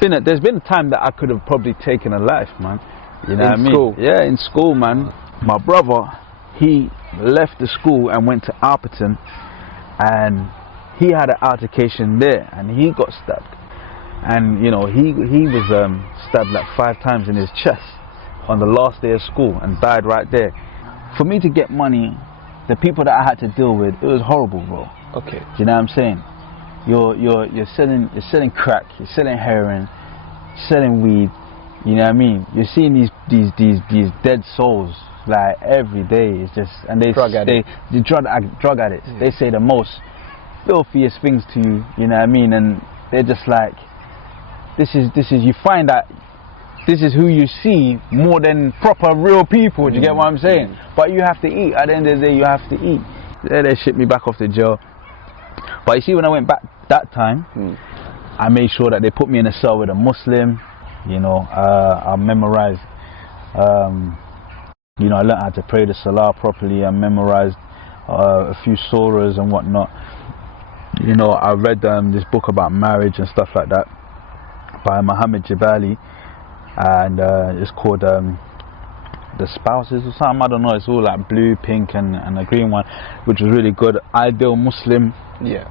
There's been a time that I could have probably taken a life, man. You know what I mean? School? Yeah, in school, man. My brother, he left the school and went to Alperton, and he had an altercation there, and he got stabbed. And you know, he was stabbed like 5 times in his chest on the last day of school and died right there. For me to get money, the people that I had to deal with, it was horrible, bro. Okay. Do you know what I'm saying? You're selling crack, you're selling heroin, selling weed. You know what I mean? You're seeing these dead souls like every day. It's just, and the drug addicts. Yeah. They say the most filthiest things to you. You know what I mean? And they're just like, this is you find that this is who you see more than proper real people. Do you get what I'm saying? But you have to eat. At the end of the day, you have to eat. Yeah, they shipped me back off to jail. But you see, when I went back that time, I made sure that they put me in a cell with a Muslim. You know, I memorized. You know, I learned how to pray the Salah properly. I memorized a few surahs and whatnot. You know, I read this book about marriage and stuff like that by Muhammad Jabali, and it's called The Spouses or something. I don't know. It's all like blue, pink, and a green one, which was really good. Ideal Muslim. Yeah.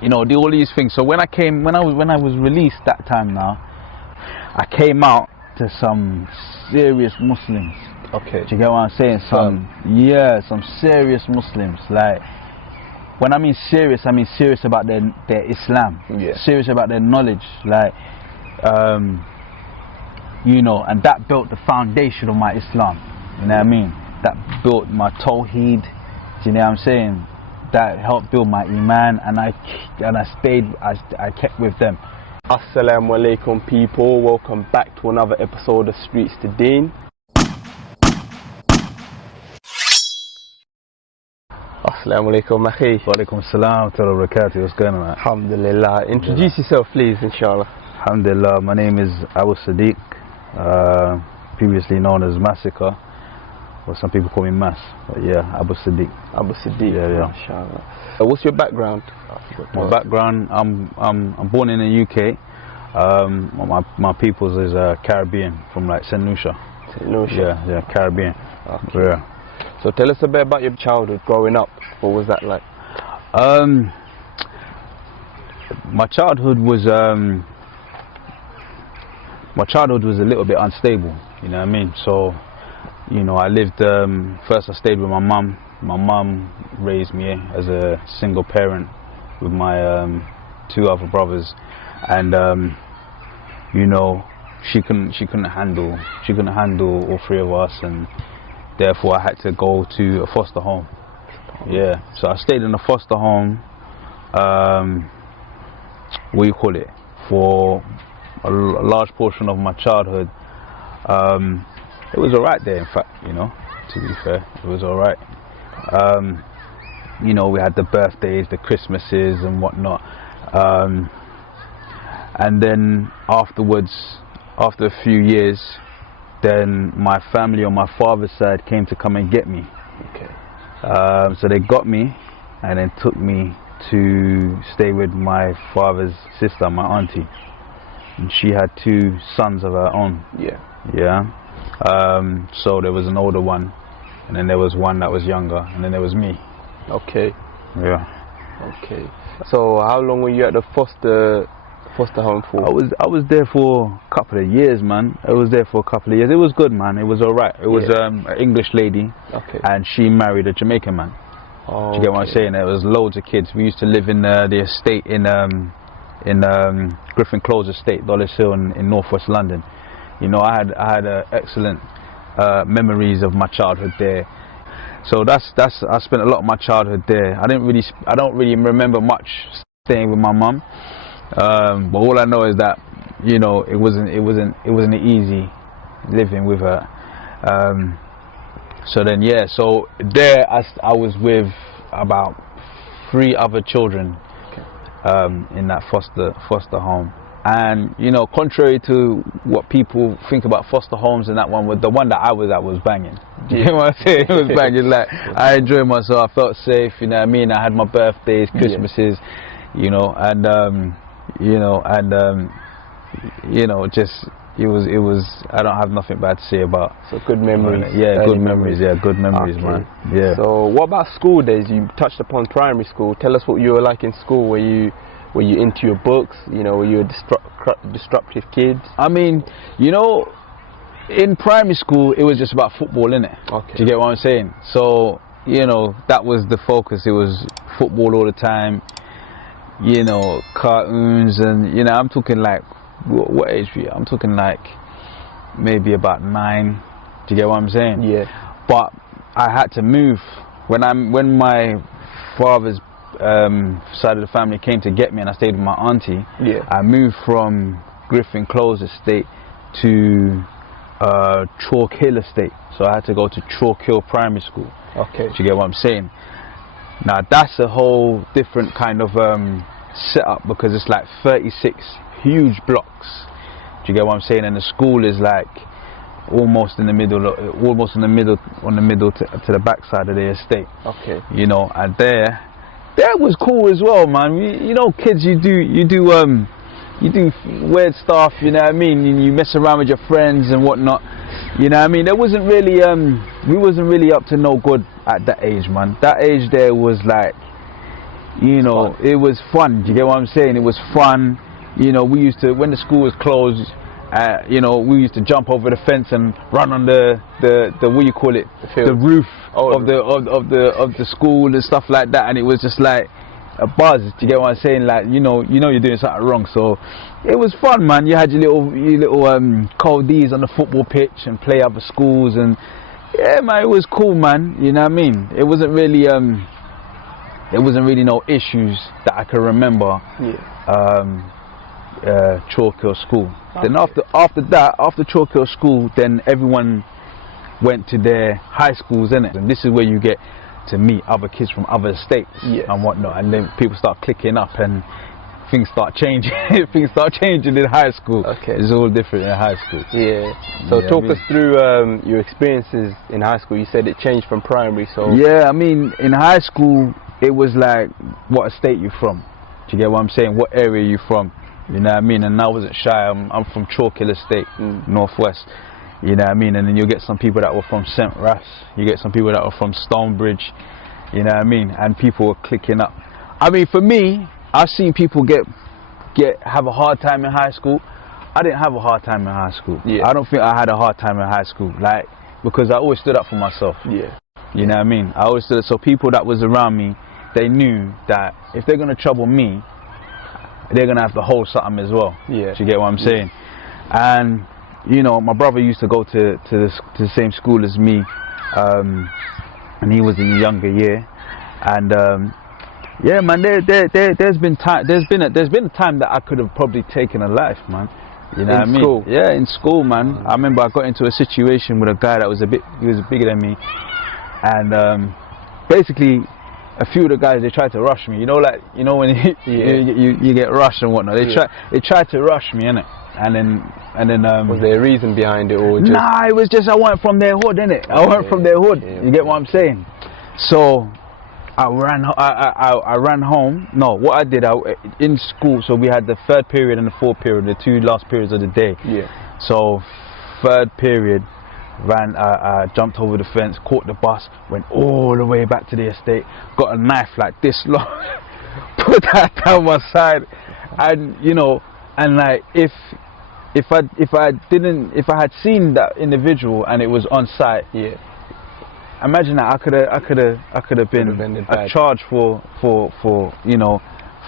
You know, all these things. So when I was released that time now, I came out to some serious Muslims. Okay. Do you get what I'm saying? Some serious Muslims. Like, when I mean serious about their Islam. Yeah. Serious about their knowledge. Like, you know, and that built the foundation of my Islam. You know what I mean? That built my Tawheed. Do you know what I'm saying? That helped build my Iman, and I kept with them. Assalamu alaikum, people. Welcome back to another episode of Streets to Deen. Assalamu alaikum, akhi. Wa alaikum salam wa barakatuh. What's going on? Alhamdulillah. Introduce yourself, please, inshallah. Alhamdulillah. My name is Abu Sadiq, previously known as Masikah, or some people call me Mas. But yeah, Abu Sadiq. Abu Sadiq. Yeah. Inshallah. What's your background? My background, I'm born in the UK. My peoples is Caribbean, from like St. Lucia. St. Lucia. Yeah, Caribbean. Okay. Yeah. So tell us a bit about your childhood growing up. What was that like? My childhood was a little bit unstable. You know what I mean? So, you know, I lived. First, I stayed with my mum. My mum raised me as a single parent with my 2 other brothers, and you know, she couldn't handle all 3 of us, and therefore I had to go to a foster home. Yeah, so I stayed in a foster home. For a large portion of my childhood. It was alright there, in fact. You know, to be fair, it was alright. You know, we had the birthdays, the Christmases and whatnot, and then afterwards, after a few years, then my family on my father's side came to come and get me. Okay. So they got me and then took me to stay with my father's sister, my auntie, and she had 2 sons of her own. Yeah. So there was an older one, and then there was one that was younger, and then there was me. Okay. Yeah. Okay. So how long were you at the foster home for? I was there for a couple of years, man. I was there for a couple of years. It was good, man. It was alright. It was an English lady, okay, and she married a Jamaican man. Oh, do you get what I'm saying? There was loads of kids. We used to live in the estate in Griffin Close Estate, Dollis Hill, in northwest London. You know, I had excellent memories of my childhood there. So I spent a lot of my childhood there. I don't really remember much staying with my mum. But all I know is that, you know, it wasn't easy living with her. So then, yeah, so there I was with about 3 other children in that foster home. And, you know, contrary to what people think about foster homes, and that one, the one that I was at was banging. Do you know what I'm saying? It was banging. Like, I enjoyed myself. I felt safe. You know what I mean? I had my birthdays, Christmases, you know, and you know, just it was. I don't have nothing bad to say about. So good memories. Yeah, good memories. Yeah, good memories, Okay. man. Yeah. So what about school days? You touched upon primary school. Tell us what you were like in school. Were you into your books? You know, were you a disruptive kid? I mean, you know, in primary school it was just about football, innit? Okay. Do you get what I'm saying? So, you know, that was the focus. It was football all the time. You know, cartoons, and you know, I'm talking like, what age were you? I'm talking like maybe about 9. Do you get what I'm saying? Yeah. But I had to move when my father's side of the family came to get me, and I stayed with my auntie. Yeah. I moved from Griffin Close Estate to Chalk Hill Estate, so I had to go to Chalk Hill Primary School. Okay. Do you get what I'm saying? Now that's a whole different kind of setup, because it's like 36 huge blocks. Do you get what I'm saying? And the school is like almost in the middle, to the backside of the estate. Okay. You know, and there was cool as well, man. You know, kids, you do weird stuff. You know what I mean? You mess around with your friends and whatnot. You know what I mean? There wasn't really we wasn't really up to no good at that age, man. That age there was like, you know, it was fun. Do you get what I'm saying? It was fun. You know, we used to, when the school was closed, you know, we used to jump over the fence and run on the what you call it, the roof of the school and stuff like that, and it was just like a buzz. Do you get what I'm saying? Like, you know you're doing something wrong. So it was fun, man. You had your little cold D's on the football pitch and play other schools, and yeah, man, it was cool, man. You know what I mean? It wasn't really no issues that I can remember. Yeah. Chalk Hill School. Okay. Then after Chalk Hill School, then everyone went to their high schools, innit? And this is where you get to meet other kids from other estates and whatnot, and then people start clicking up and things start changing. Things start changing in high school. Okay. It's all different in high school. Yeah. So Yeah, talk us through your experiences in high school. You said it changed from primary, so Yeah, I mean, in high school it was like, what estate you from? Do you get what I'm saying? What area you from? You know what I mean? And I wasn't shy. I'm from Chalk Hill Estate, Northwest. You know what I mean? And then you get some people that were from St. Ras. You get some people that were from Stonebridge. You know what I mean? And people were clicking up. I mean, for me, I've seen people have a hard time in high school. I didn't have a hard time in high school. Yeah. I don't think I had a hard time in high school, like, because I always stood up for myself. Yeah. You know what I mean? I always stood up. So people that was around me, they knew that if they're gonna trouble me, they're gonna have to hold something as well. Yeah. Do you get what I'm saying? And you know, my brother used to go to the same school as me, and he was in a younger year. And yeah, man, there's been a time that I could have probably taken a life, man. You know what I mean? School? Yeah, in school, man. I remember I got into a situation with a guy that was he was bigger than me, and basically, a few of the guys, they tried to rush me. You know, like, you know when you get rushed and whatnot. They tried to rush me, innit? And then was there a reason behind it, or just? Nah, it was just I went from their hood, innit? I went from their hood. You get what I'm saying? So I ran home. No, what I did, in school, so we had the third period and the fourth period, the two last periods of the day. Yeah. So third period, jumped over the fence, caught the bus, went all the way back to the estate, got a knife like this long, put that down my side, and you know, and like if I had seen that individual and it was on site, yeah, imagine that I could have been charged for you know,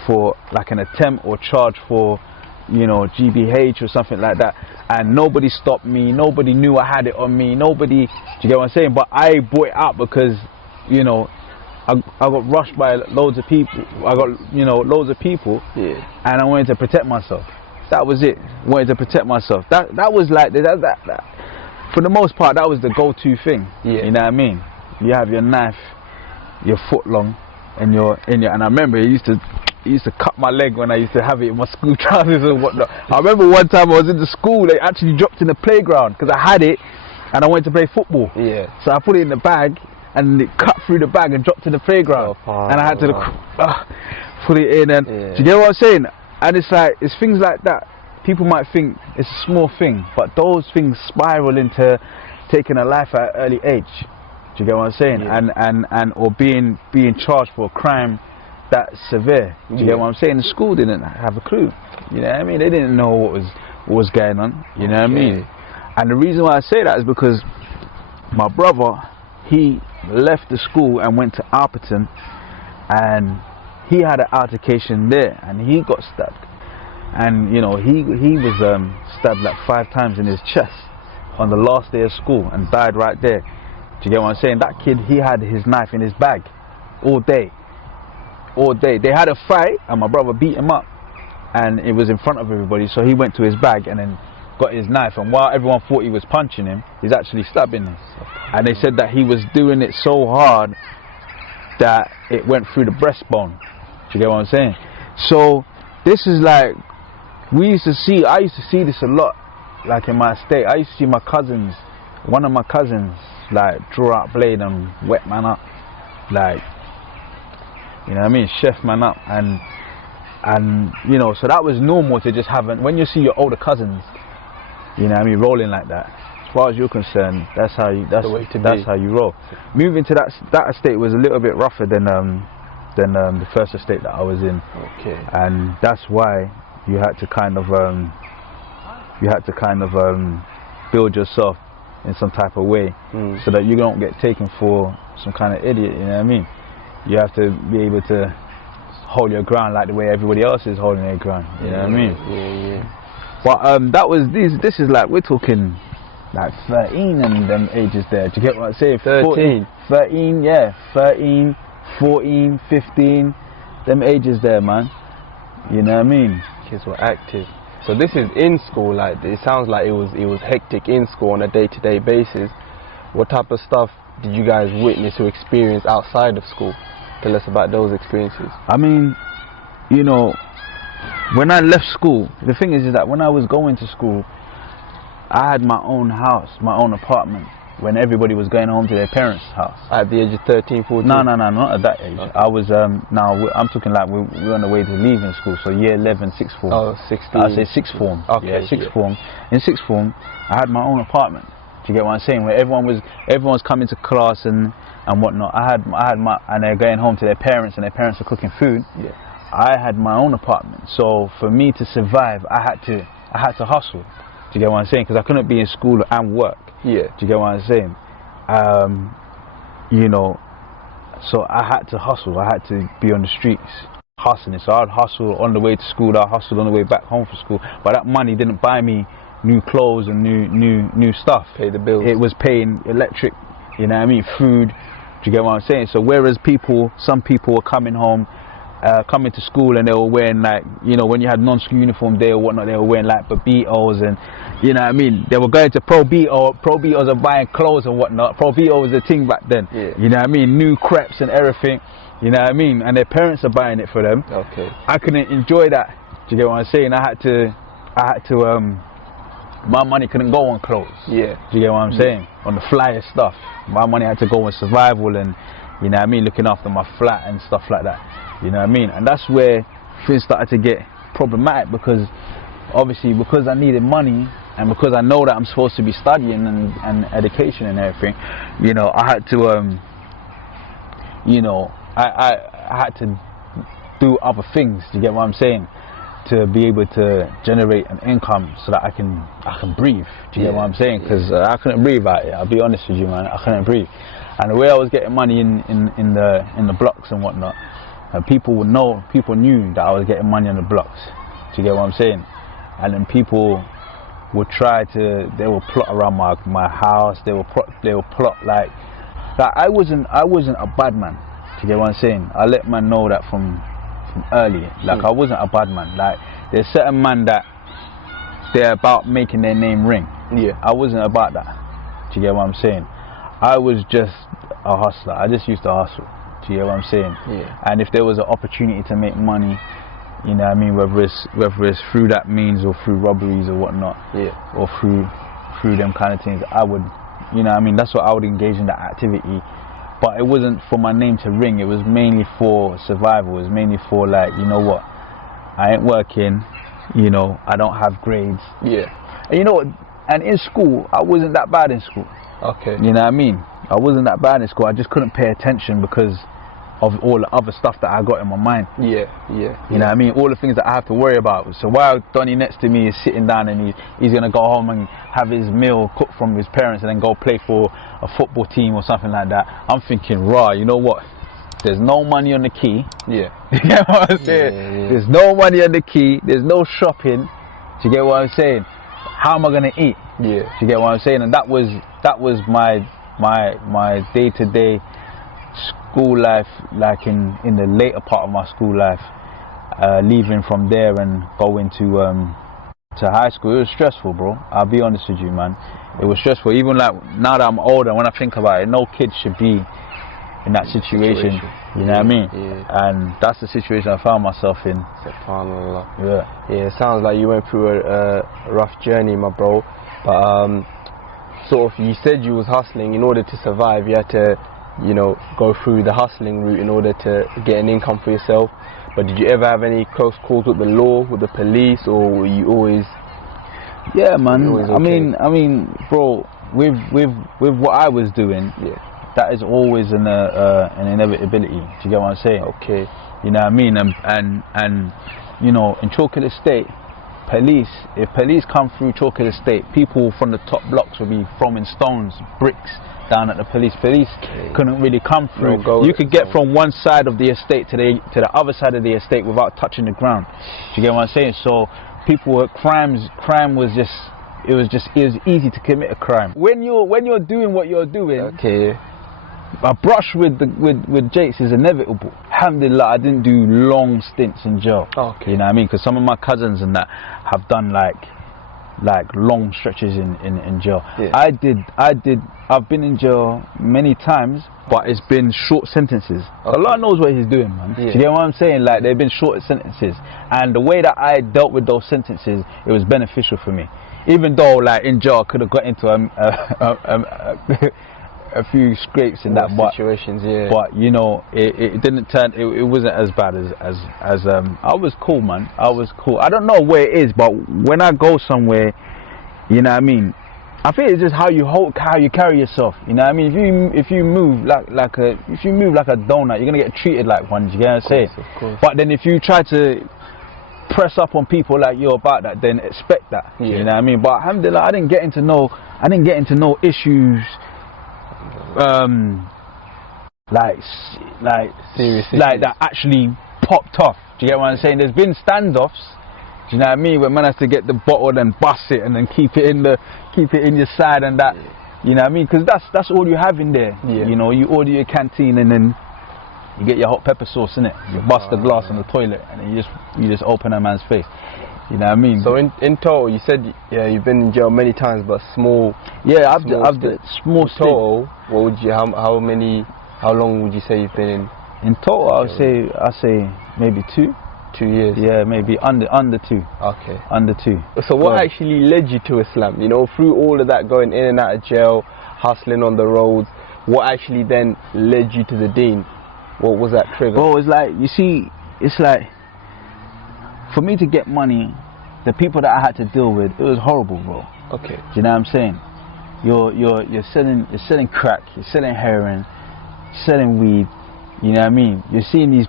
for like an attempt, or charged for, you know, GBH or something like that, and nobody stopped me, nobody knew I had it on me, nobody, do you get what I'm saying? But I brought it up because, you know, I got rushed by loads of people, yeah, and I wanted to protect myself. That was it. Wanted to protect myself. That was like that for the most part, that was the go-to thing. Yeah. You know what I mean? You have your knife, your foot long, and and I remember it used to cut my leg when I used to have it in my school trousers and whatnot. I remember one time I was in the school, they actually dropped in the playground because I had it and I wanted to play football. Yeah. So I put it in the bag and it cut through the bag and dropped to the playground. And I had to put it in, and do you get what I'm saying? And it's like, it's things like that. people might think it's a small thing, but those things spiral into taking a life at an early age. Do you get what I'm saying? Yeah. And or being charged for a crime that's severe. Do you get what I'm saying? The school didn't have a clue. You know what I mean? They didn't know what was going on. You know what I mean? And the reason why I say that is because my brother, he left the school and went to Alperton, and he had an altercation there, and he got stabbed. And you know, he was stabbed like 5 times in his chest on the last day of school and died right there. Do you get what I'm saying? That kid, he had his knife in his bag all day. All day. They had a fight and my brother beat him up, and it was in front of everybody, so he went to his bag and then got his knife, and while everyone thought he was punching him, he's actually stabbing him. And they said that he was doing it so hard that it went through the breastbone. Do you get what I'm saying? So this is like, I used to see this a lot, like in my estate. I used to see my cousins, one of my cousins, like draw out blade and wet man up, like, you know what I mean, chef man up, and you know, so that was normal to just have. When you see your older cousins, you know what I mean, rolling like that, as far as you're concerned, that's how you roll. Moving to that estate was a little bit rougher than the first estate that I was in. Okay. And that's why you had to kind of build yourself in some type of way, so that you don't get taken for some kind of idiot. You know what I mean? You have to be able to hold your ground like the way everybody else is holding their ground. You know what I mean? Yeah. But that was this is like, we're talking like 13 and them ages there. Do you get what I'm saying? 13, 13, 14, 15, them ages there, man. You know what I mean? Kids were active. So this is in school. Like, it sounds like it was hectic in school on a day-to-day basis. What type of stuff did you guys witness or experience outside of school? Tell us about those experiences. I mean, you know, when I left school, the thing is that when I was going to school, I had my own house, my own apartment, when everybody was going home to their parents' house. At the age of 13, 14? No, not at that age. Okay. I was, I'm talking like we're on the way to leaving school, so year 11, sixth form. Oh, 16. I say sixth form. Okay. Yeah, sixth form. In sixth form, I had my own apartment. Do you get what I'm saying? Where everyone's coming to class and whatnot. I had my, and they're going home to their parents, and their parents are cooking food. Yeah. I had my own apartment, so for me to survive, I had to hustle. Do you get what I'm saying? Because I couldn't be in school and work. Yeah. Do you get what I'm saying? You know, so I had to hustle. I had to be on the streets hustling. So I'd hustle on the way to school. I hustled on the way back home from school. But that money didn't buy me new clothes and new stuff. Pay the bills. It was paying electric, you know what I mean, food. Do you get what I'm saying? So whereas some people were coming home, coming to school, and they were wearing, like, you know, when you had non-school uniform day or whatnot, they were wearing like Babitos, and you know what I mean, they were going to Pro Beatles and buying clothes and whatnot. Pro Beato was a thing back then. Yeah. You know what I mean, new crepes and everything, you know what I mean, and their parents are buying it for them. Okay. I couldn't enjoy that. Do you get what I'm saying? I had to my money couldn't go on clothes. Yeah. Do you get what I'm saying? On the flyer stuff, my money had to go on survival and, you know what I mean, looking after my flat and stuff like that. You know what I mean? And that's where things started to get problematic, because obviously, because I needed money and because I know that I'm supposed to be studying and education and everything, you know, I had to you know, I had to do other things, do you get what I'm saying, to be able to generate an income so that I can breathe. Do you get what I'm saying? Because I couldn't breathe out here. I'll be honest with you, man. I couldn't breathe. And the way I was getting money in the blocks and whatnot, people knew that I was getting money on the blocks. Do you get what I'm saying? And then people would they will plot around my house. They will plot like I wasn't a bad man. Do you get what I'm saying? I let man know that from early. Like, I wasn't a bad man. Like, there's certain man that they're about making their name ring. Yeah. I wasn't about that. Do you get what I'm saying? I was just a hustler. I just used to hustle. Do you get what I'm saying? Yeah. And if there was an opportunity to make money, you know what I mean, whether it's through that means or through robberies or whatnot, or through them kind of things, I would, you know what I mean, that's what I would engage in, that activity. But it wasn't for my name to ring. It was mainly for survival. It was mainly for, like, you know what, I ain't working, You know, I don't have grades. Yeah. And you know what? And in school, I wasn't that bad in school. Okay. You know what I mean? I wasn't that bad in school. I just couldn't pay attention because of all the other stuff that I got in my mind. Yeah. You know what I mean? All the things that I have to worry about. So while Donnie next to me is sitting down and he's going to go home and have his meal cooked from his parents and then go play for a football team or something like that, I'm thinking, rah, you know what? There's no money on the key. Yeah. You get what I'm saying? Yeah. There's no money on the key. There's no shopping. Do you get what I'm saying? How am I going to eat? Yeah. Do you get what I'm saying? And that was my day-to-day school life, like in the later part of my school life, leaving from there and going to high school. It was stressful, bro. I'll be honest with you, man. It was stressful. Even like now that I'm older, when I think about it, no kid should be in that situation. You know what I mean? Yeah. And that's the situation I found myself in. Yeah. It sounds like you went through a rough journey, my bro. But sort of, you said you was hustling in order to survive. You had to, you know, go through the hustling route in order to get an income for yourself. But did you ever have any close calls with the law, with the police, or were you always? Yeah, man. Always okay? I mean, bro, with what I was doing, yeah, that is always an inevitability. Do you get what I'm saying? Okay. You know what I mean? And you know, in Chalkhill Estate, if police come through Chalkhill Estate, people from the top blocks will be throwing stones, bricks down at the police. Police couldn't really come through. You could get from one side of the estate to the other side of the estate without touching the ground. Do you get what I'm saying? So crime was just, it was easy to commit a crime. When you're doing what you're doing, okay, a brush with Jakes is inevitable. Alhamdulillah, I didn't do long stints in jail. Okay. You know what I mean? Because some of my cousins and that have done like long stretches in jail. Yeah. I've been in jail many times, but it's been short sentences. Okay. Allah knows what he's doing, man. Yeah. Do you get what I'm saying? Like, they've been short sentences, and the way that I dealt with those sentences, it was beneficial for me. Even though, like, in jail, I could have got into a few scrapes in that situations, yeah. But you know, it didn't turn. It wasn't as bad as I was cool, man. I was cool. I don't know where it is, but when I go somewhere, you know what I mean, I think it's just how you carry yourself. You know what I mean? If you move like a donut, you're gonna get treated like one. You get what I'm saying? Of course. But then if you try to press up on people like you're about that, then expect that. Yeah. You know what I mean? But alhamdulillah, I didn't get into no issues. Like seriously, like that actually popped off. Do you get what I'm saying? There's been standoffs. Do you know what I mean? Where man has to get the bottle and bust it and then keep it in your side and that. You know what I mean? Because that's all you have in there. Yeah. You know, you order your canteen and then you get your hot pepper sauce in it. You bust the glass on the toilet and then you just open a man's face. You know what I mean? So in total, you said you've been in jail many times, but small. Yeah, I've done small. In total, what would you? How long would you say you've been in? In total, I'll say maybe 2 years. Yeah, maybe under 2. Okay. Under 2. So what actually led you to Islam? You know, through all of that, going in and out of jail, hustling on the roads, what actually then led you to the Deen? What was that trigger? Well, it's like, you see, it's like, for me to get money, the people that I had to deal with, it was horrible, bro. Okay. Do you know what I'm saying? You're selling crack, you're selling heroin, selling weed. You know what I mean? You're seeing these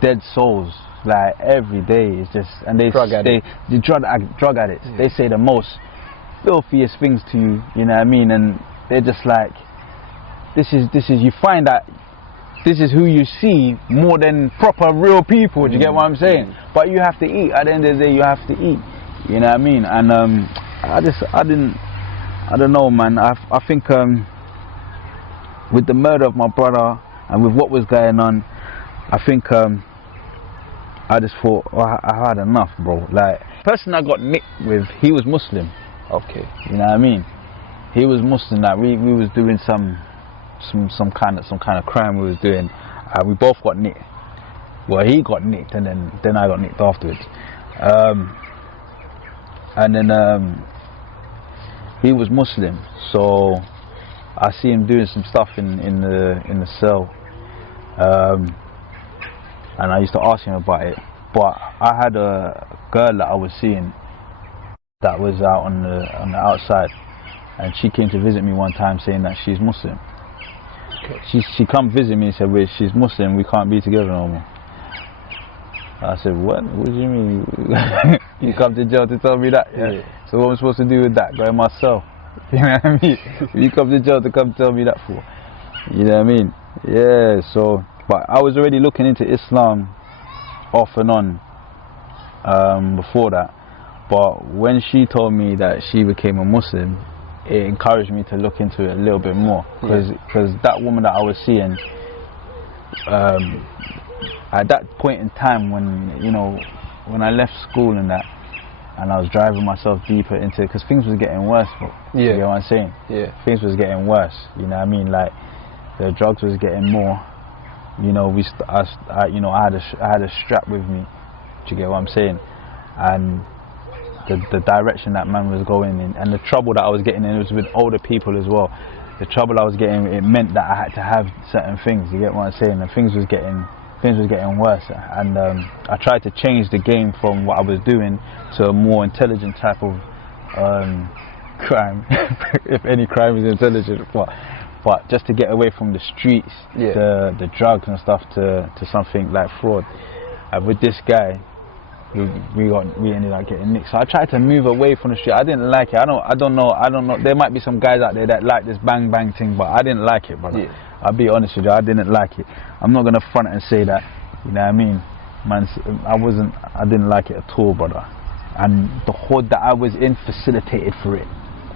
dead souls like every day. It's just, and the drug addicts. Yeah. They say the most filthiest things to you. You know what I mean? And they're just like, this is you find that this is who you see more than proper real people. Do you get what I'm saying? But you have to eat. At the end of the day, you have to eat. You know what I mean? And I don't know, man. I think with the murder of my brother and with what was going on, I think I just thought, I had enough, bro. Like, the person I got nicked with, he was Muslim. Okay. You know what I mean? He was Muslim. Like, we was doing some kind of crime we was doing. We both got nicked. Well, he got nicked, and then I got nicked afterwards. And then he was Muslim, so I see him doing some stuff in the cell, and I used to ask him about it. But I had a girl that I was seeing that was out on the outside, and she came to visit me one time saying that she's Muslim. Okay. She come visit me and said, "Wait, she's Muslim. We can't be together no more." I said, "What? What do you mean? You come to jail to tell me that? Yeah. So what am I supposed to do with that? Go in my cell? You know what I mean? You come to jail to come tell me that for? You know what I mean? Yeah." So, but I was already looking into Islam off and on before that. But when she told me that she became a Muslim, it encouraged me to look into it a little bit more. Because that woman that I was seeing, at that point in time when I left school and that, and I was driving myself deeper into it, because things was getting worse, bro. You know what I'm saying? Yeah. Things was getting worse. You know what I mean? Like, the drugs was getting more. You know, I had a strap with me. Do you get what I'm saying? And the direction that man was going in, and the trouble that I was getting in, it was with older people as well. The trouble I was getting, it meant that I had to have certain things. You get what I'm saying? And things was getting worse. And I tried to change the game from what I was doing to a more intelligent type of crime, if any crime is intelligent. But just to get away from the streets, the drugs and stuff, to something like fraud. And with this guy, we ended up getting nicked. So I tried to move away from the street. I didn't like it. I don't know. There might be some guys out there that like this bang bang thing, but I didn't like it, brother. I'll be honest with you, I didn't like it. I'm not gonna front and say that. You know what I mean? Man, I didn't like it at all, brother. And the hood that I was in facilitated for it.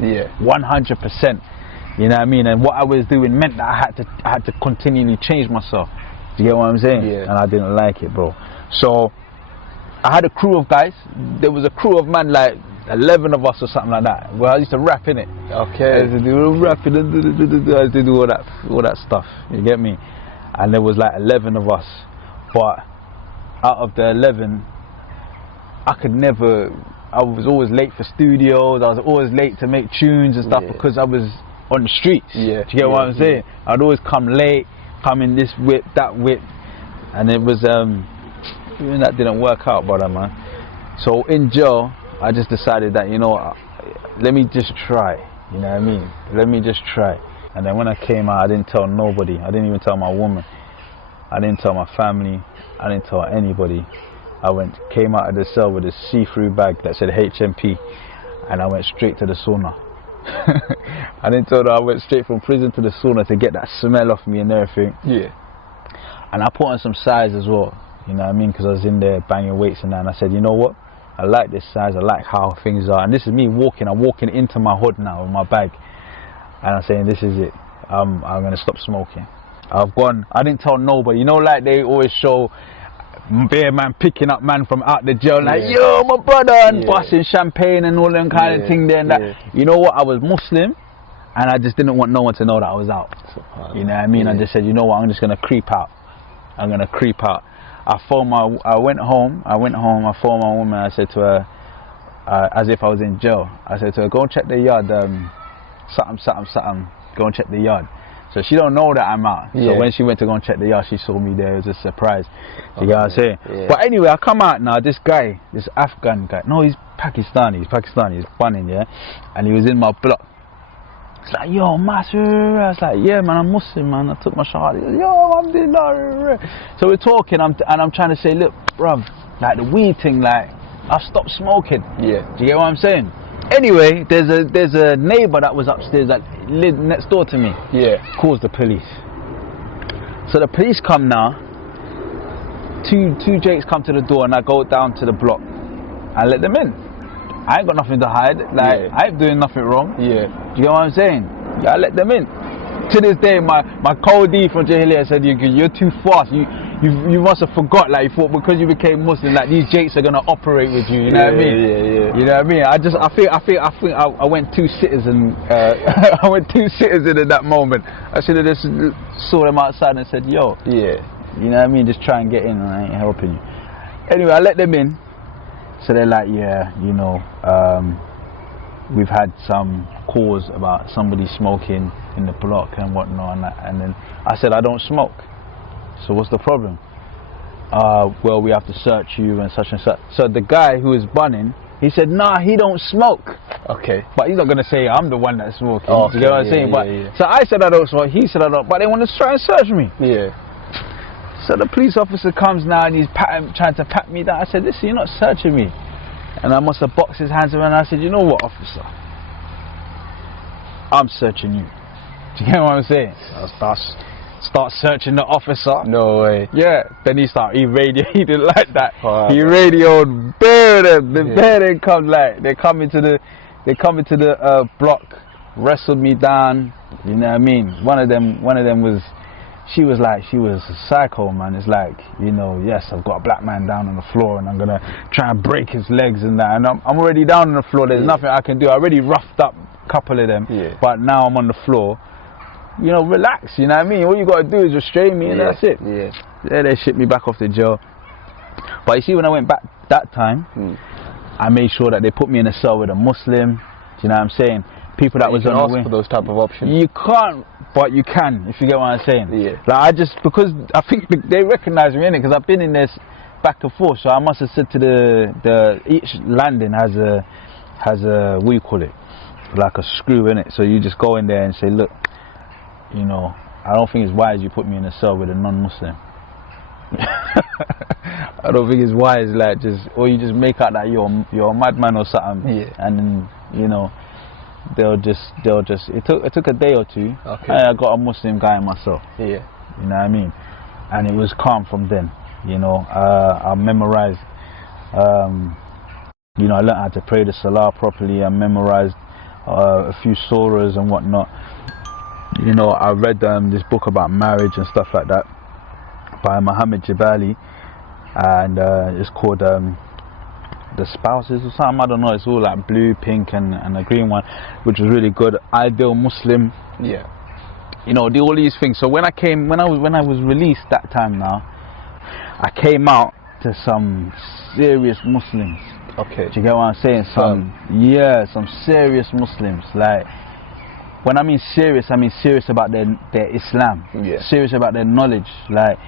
100%. You know what I mean? And what I was doing meant that I had to continually change myself. Do you get what I'm saying? And I didn't like it, bro. So I had a crew of guys. There was a crew of man, like 11 of us or something like that. Well, I used to rap in it. Okay. I used to do rapping, I used to do all that stuff. You get me? And there was like 11 of us. But out of the 11, I was always late for studios. I was always late to make tunes and stuff because I was on the streets. Do you get what I'm saying? I'd always come late, come in this whip, that whip, and it was even that didn't work out, brother, man. So in jail, I just decided that, let me just try. You know what I mean? Let me just try. And then when I came out, I didn't tell nobody. I didn't even tell my woman. I didn't tell my family. I didn't tell anybody. I came out of the cell with a see-through bag that said HMP, and I went straight to the sauna. I didn't tell her. I went straight from prison to the sauna to get that smell off me and everything. And I put on some size as well. You know what I mean? Because I was in there banging weights and that. And I said, you know what? I like this size. I like how things are. And this is me walking. I'm walking into my hood now with my bag. And I'm saying, this is it. I'm going to stop smoking. I've gone. I didn't tell nobody. You know, like they always show bear man picking up man from out the jail, like, yo, my brother, and busting champagne and all them kind of thing there and that. You know what? I was Muslim, and I just didn't want no one to know that I was out. You know what I mean? I just said, you know what? I'm just going to creep out. I'm going to creep out. I went home, I phoned my woman, I said to her, as if I was in jail, I said to her, go and check the yard, something, go and check the yard. So she don't know that I'm out. So when she went to go and check the yard, she saw me there. It was a surprise. You get what I'm saying? But anyway, I come out now, this guy, this Afghan guy, no, he's Pakistani, he's bunning, and he was in my block. It's like, yo, Masikah. I was like, yeah, man, I'm Muslim, man. I took my shahada. He goes, yo, I'm the. So we're talking, and I'm trying to say, look, bruv, like the weed thing, like, I've stopped smoking. Do you get what I'm saying? Anyway, there's a neighbour that was upstairs that lived next door to me. Calls the police. So the police come now. Two Jakes come to the door, and I go down to the block. I let them in. I ain't got nothing to hide. Like, I ain't doing nothing wrong. Do you get what I'm saying? I let them in. To this day, my Cody from Jahiliyyah said, you're too fast. You must have forgot, like, you thought because you became Muslim, like, these Jakes are gonna operate with you. You know what I mean? You know what I mean? I think I went too citizen. I went too citizen in that moment. I should have just saw them outside and said, yo, you know what I mean? Just try and get in, and I ain't helping you. Anyway, I let them in. So they're like, we've had some calls about somebody smoking in the block and whatnot, and then I said, I don't smoke. So what's the problem? well, we have to search you and such and such. So the guy who was bunning, he said, nah, he don't smoke. Okay. But he's not going to say I'm the one that's smoking. Okay, you get what I'm saying? But so I said I don't smoke, he said I don't, but they want to try and search me. Yeah. So the police officer comes now and he's trying to pat me down. I said, listen, you're not searching me. And I must have boxed his hands around. I said, you know what, officer? I'm searching you. Do you get what I'm saying? So start searching the officer. No way. Yeah. Then he didn't like that. Oh, he radioed bear them. The bear then come like they come into the block, wrestled me down. You know what I mean? One of them was. She was a psycho, man. It's like, you know, yes, I've got a black man down on the floor and I'm gonna try and break his legs and that. And I'm already down on the floor. There's nothing I can do. I already roughed up a couple of them, but now I'm on the floor. You know, relax. You know what I mean? All you gotta do is restrain me, and that's it. Yeah, they shipped me back off to jail. But you see, when I went back that time, I made sure that they put me in a cell with a Muslim. Do you know what I'm saying? People that was on the way. For those type of options. You can't, but you can, if you get what I'm saying. Yeah. Like because I think they recognize me in it, because I've been in this back and forth. So I must have said to each landing has a what do you call it, like a screw in it. So you just go in there and say, look, you know, I don't think it's wise you put me in a cell with a non-Muslim. I don't think it's wise, like or you just make out that you're a madman or something, and then, you know, they'll just it took a day or two, and I got a Muslim guy in my cell. You know what I mean? And it was calm from then. You know, I memorized, you know, I learned how to pray the Salah properly. I memorized a few surahs and whatnot. You know, I read this book about marriage and stuff like that by Muhammad Jabali, and it's called The Spouses or something. I don't know. It's all like blue, pink, and a green one, which was really good. Ideal Muslim. Yeah. You know, all these things. So when I was released that time now, I came out to some serious Muslims. Okay. Do you get what I'm saying? Some serious Muslims. Like, when I mean serious about their Islam. Serious about their knowledge. Like,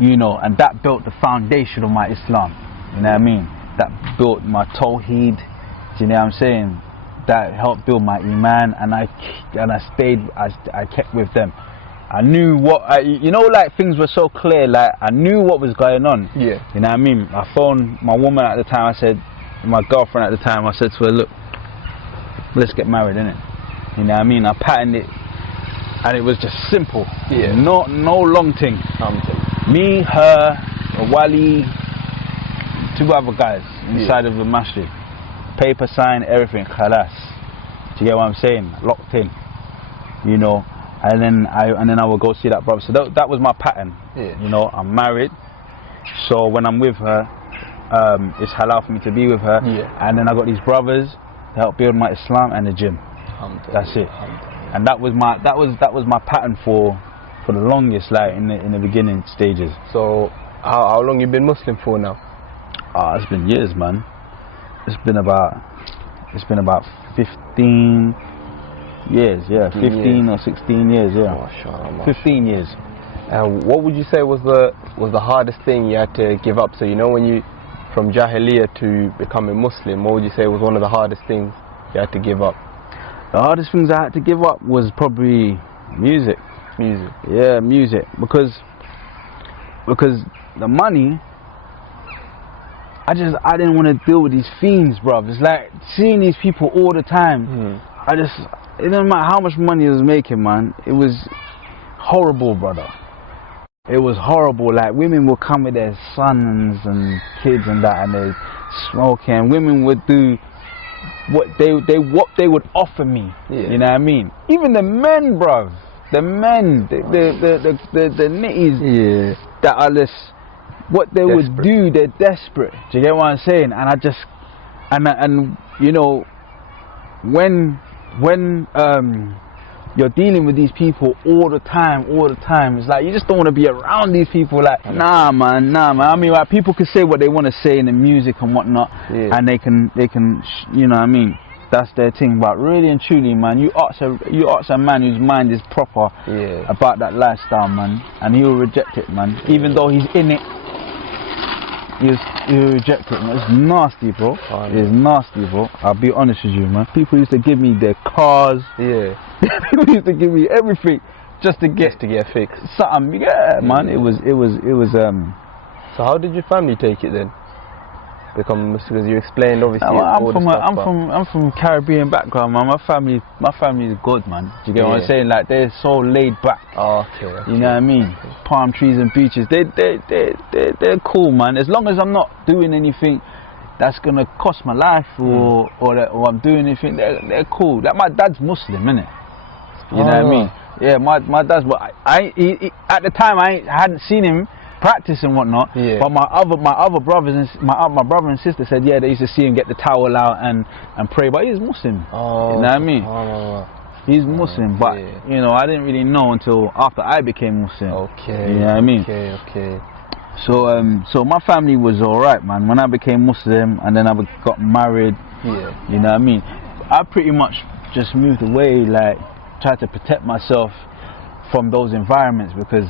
you know, and that built the foundation of my Islam. You know what I mean? That built my Tawheed. Do you know what I'm saying? That helped build my Iman, and I kept with them. I knew you know, like, things were so clear, like I knew what was going on. You know what I mean? I phoned my woman at the time. I said, my girlfriend at the time, I said to her, look, let's get married, innit? You know what I mean? I patterned it, and it was just simple. No long thing. Me, her, Wali, two other guys inside of the masjid. Paper sign, everything, khalas. Do you get what I'm saying? Locked in. You know, and then I will go see that brother. So that was my pattern. You know, I'm married, so when I'm with her, it's halal for me to be with her. And then I got these brothers to help build my Islam and the gym. That's it. And that was my pattern for the longest, like in the beginning stages. So how long you been Muslim for now? It's been years, man. It's been about 15 years, 15 or 16 years, Mashallah. 15 years. And what would you say was the hardest thing you had to give up? So, you know, when you from Jahiliyyah to becoming Muslim, what would you say was one of the hardest things you had to give up? The hardest things I had to give up was probably music. Yeah, music, because the money, I didn't want to deal with these fiends, bruv. It's like seeing these people all the time. It didn't matter how much money I was making, man. It was horrible, brother. It was horrible. Like, women would come with their sons and kids and that, and they smoking. And women would do what they would offer me. You know what I mean? Even the men, bruv. The men, the nitties that are this, what they would do, they're desperate. Do you get what I'm saying? And I just, and you know, when you're dealing with these people all the time, it's like you just don't want to be around these people. Like, nah, man. I mean, like, people can say what they want to say in the music and whatnot, and they can, you know what I mean, that's their thing. But really and truly, man, you ask a man whose mind is proper about that lifestyle, man, and he will reject it, man. Even though he's in it, he'll reject it, man. It's nasty, bro. It's nasty, bro. I'll be honest with you, man. People used to give me their cars. Yeah. People used to give me everything just to get fixed. Something, man. It was. So how did your family take it then? Because you explained obviously. I'm from Caribbean background, man. My family is good, man. Do you get what I'm saying? Like, they're so laid back. You know what I mean? Palm trees and beaches. They're cool, man. As long as I'm not doing anything that's gonna cost my life or I'm doing anything, they're cool. Like, my dad's Muslim, innit? You know what I mean? Yeah, my dad's. But at the time I hadn't seen him practice and whatnot, but my other brothers and my brother and sister said they used to see him get the towel out and pray, but he's Muslim. You know what I mean? He's Muslim, but you know, I didn't really know until after I became Muslim. You know what I mean? So my family was alright, man. When I became Muslim and then I got married, you know what I mean, I pretty much just moved away, like tried to protect myself from those environments, because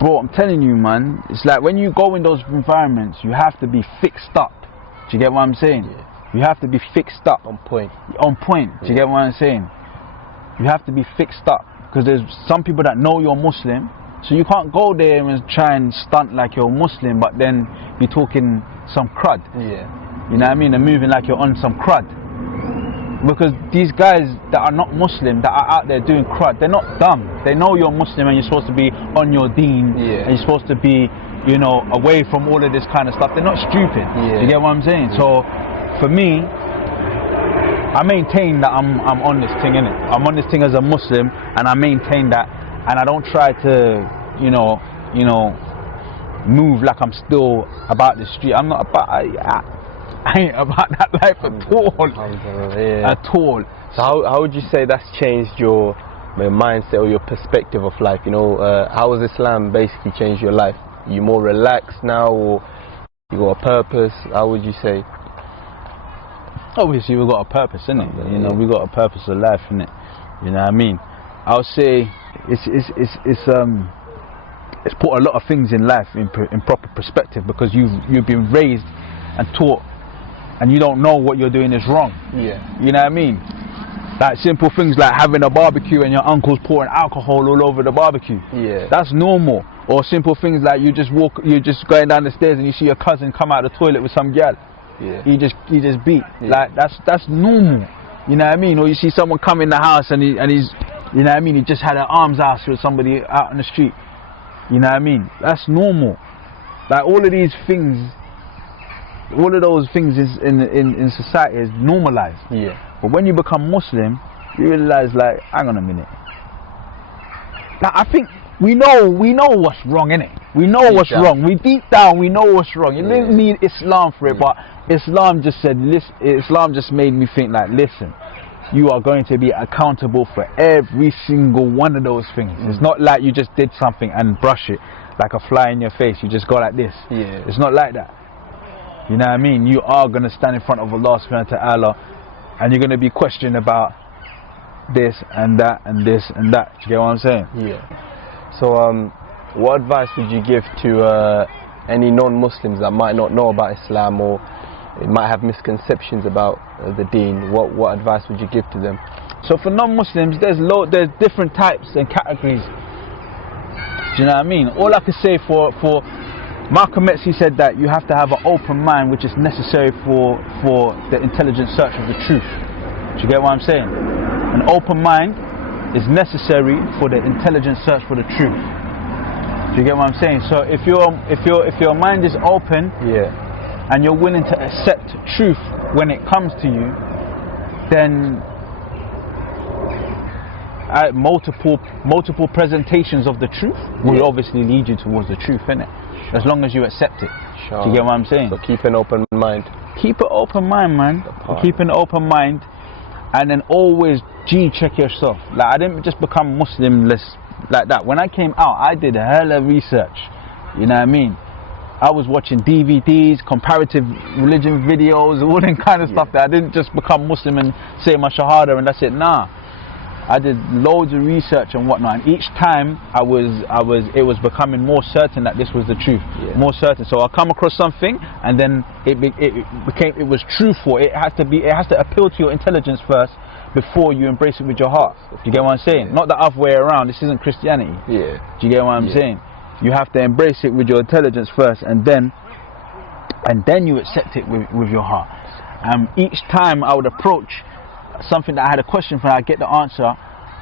bro, I'm telling you, man, it's like when you go in those environments, you have to be fixed up. Do you get what I'm saying? You have to be fixed up. On point. Do you get what I'm saying? You have to be fixed up, because there's some people that know you're Muslim, so you can't go there and try and stunt like you're Muslim, but then be talking some crud. You know what I mean? And moving like you're on some crud. Because these guys that are not Muslim, that are out there doing crud, they're not dumb. They know you're Muslim and you're supposed to be on your deen, and you're supposed to be, you know, away from all of this kind of stuff. They're not stupid. You get what I'm saying? So, for me, I maintain that I'm on this thing, innit? I'm on this thing as a Muslim, and I maintain that, and I don't try to, you know, move like I'm still about the street. I'm not about. I ain't about that life at all. At all. So how would you say that's changed your mindset or your perspective of life? You know, how has Islam basically changed your life? Are you more relaxed now, or you got a purpose? How would you say? Obviously, we got a purpose, innit? You know, we got a purpose of life, innit? You know what I mean? I'll say it's put a lot of things in life in proper perspective, because you've been raised and taught, and you don't know what you're doing is wrong. You know what I mean? Like simple things like having a barbecue and your uncle's pouring alcohol all over the barbecue. That's normal. Or simple things like you're just going down the stairs and you see your cousin come out of the toilet with some gal. He just beat. Like that's normal. You know what I mean? Or you see someone come in the house and he's, you know what I mean, he just had an arms out with somebody out on the street. You know what I mean? That's normal. Like all of these things, all of those things in society is normalized. But when you become Muslim, you realize, like, hang on a minute. Now I think we know what's wrong, innit? We know what's wrong. We deep down we know what's wrong. You don't need Islam for it, but Islam just said, listen, Islam just made me think, like, listen, you are going to be accountable for every single one of those things. It's not like you just did something and brush it like a fly in your face. You just go like this. It's not like that. You know what I mean? You are going to stand in front of Allah subhanahu wa ta'ala, and you're going to be questioned about this and that and this and that. Do you get what I'm saying? So what advice would you give to any non-Muslims that might not know about Islam, or it might have misconceptions about the Deen? What advice would you give to them? So for non-Muslims, there's different types and categories. Do you know what I mean? All I can say for Malcolm X, he said that you have to have an open mind, which is necessary for the intelligent search of the truth. Do you get what I'm saying? An open mind is necessary for the intelligent search for the truth. Do you get what I'm saying? So if your mind is open, and you're willing to accept truth when it comes to you, then multiple presentations of the truth will obviously lead you towards the truth, innit? As long as you accept it. Do you get what I'm saying? So keep an open mind. Keep an open mind, man. Keep an open mind, and then always check yourself. Like, I didn't just become Muslim like that. When I came out, I did hella research. You know what I mean? I was watching DVDs, comparative religion videos, all that kind of stuff. That I didn't just become Muslim and say my Shahada and that's it. Nah, I did loads of research and whatnot, and each time it was becoming more certain that this was the truth, more certain. So I come across something, and then it was truthful. It has to appeal to your intelligence first before you embrace it with your heart. Do you get what I'm saying? Not the other way around. This isn't Christianity. Yeah. Do you get what I'm saying? You have to embrace it with your intelligence first, and then you accept it with your heart. Each time I would approach something that I had a question for, I get the answer,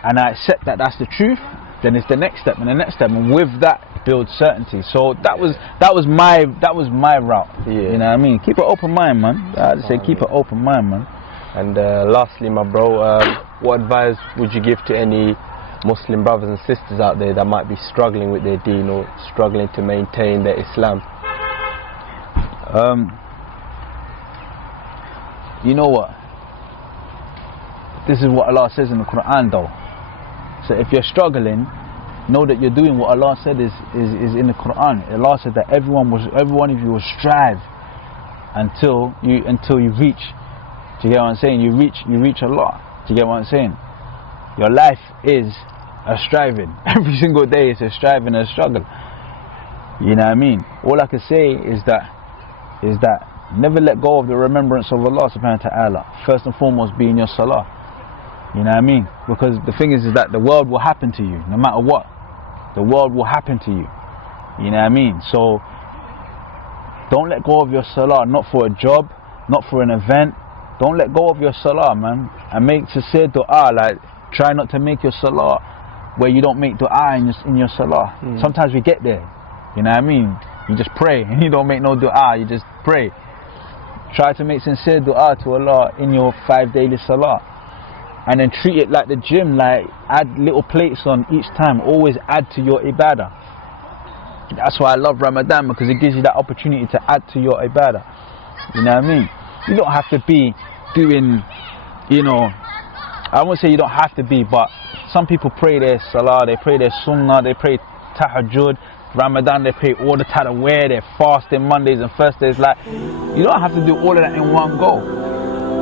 and I accept that that's the truth. Then it's the next step and the next step, and with that builds certainty. So that was my route. Yeah. You know what I mean? Keep an open mind, man. I just say keep an open mind, man. And lastly, my bro, what advice would you give to any Muslim brothers and sisters out there that might be struggling with their deen or struggling to maintain their Islam? You know what? This is what Allah says in the Quran, though. So if you're struggling, know that you're doing what Allah said is in the Quran. Allah said that every one of you will strive until you reach. Do you get what I'm saying? You reach Allah. Do you get what I'm saying? Your life is a striving. Every single day is a striving and a struggle. You know what I mean? All I can say is that never let go of the remembrance of Allah subhanahu wa ta'ala. First and foremost, be in your salah. You know what I mean? Because the thing is that the world will happen to you, no matter what. The world will happen to you. You know what I mean? So don't let go of your salah, not for a job, not for an event. Don't let go of your salah, man. And make sincere dua. Like, try not to make your salah where you don't make dua in your salah. Sometimes we get there. You know what I mean? You just pray and you don't make no dua, you just pray. Try to make sincere dua to Allah in your 5 daily salah. And then treat it like the gym, like add little plates on each time. Always add to your ibadah. That's why I love Ramadan, because it gives you that opportunity to add to your ibadah. You know what I mean? You don't have to be doing, you know, I won't say you don't have to be, but some people pray their salah, they pray their sunnah, they pray tahajjud. Ramadan, they pray all the tarawih, they're fasting Mondays and Thursdays. Like, you don't have to do all of that in one go.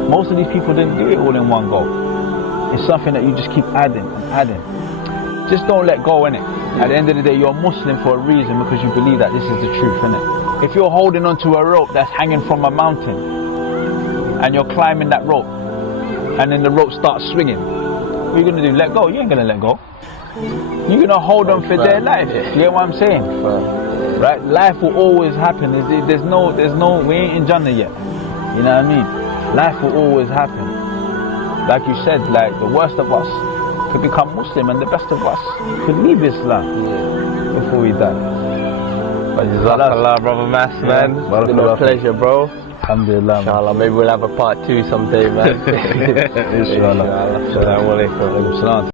Most of these people didn't do it all in one go. It's something that you just keep adding and adding. Just don't let go, innit? At the end of the day, you're a Muslim for a reason, because you believe that this is the truth, innit? If you're holding onto a rope that's hanging from a mountain and you're climbing that rope and then the rope starts swinging, what are you going to do? Let go? You ain't going to let go. You're going to hold on for dear life. You get what I'm saying? Right? Life will always happen. There's no, we ain't in Jannah yet. You know what I mean? Life will always happen. Like you said, like the worst of us could become Muslim and the best of us could leave Islam before we die. Jazakallah, brother Mas, man. It's been a pleasure, bro. Alhamdulillah. Inshallah, maybe we'll have a part 2 someday, man. Inshallah. Assalamu alaikum.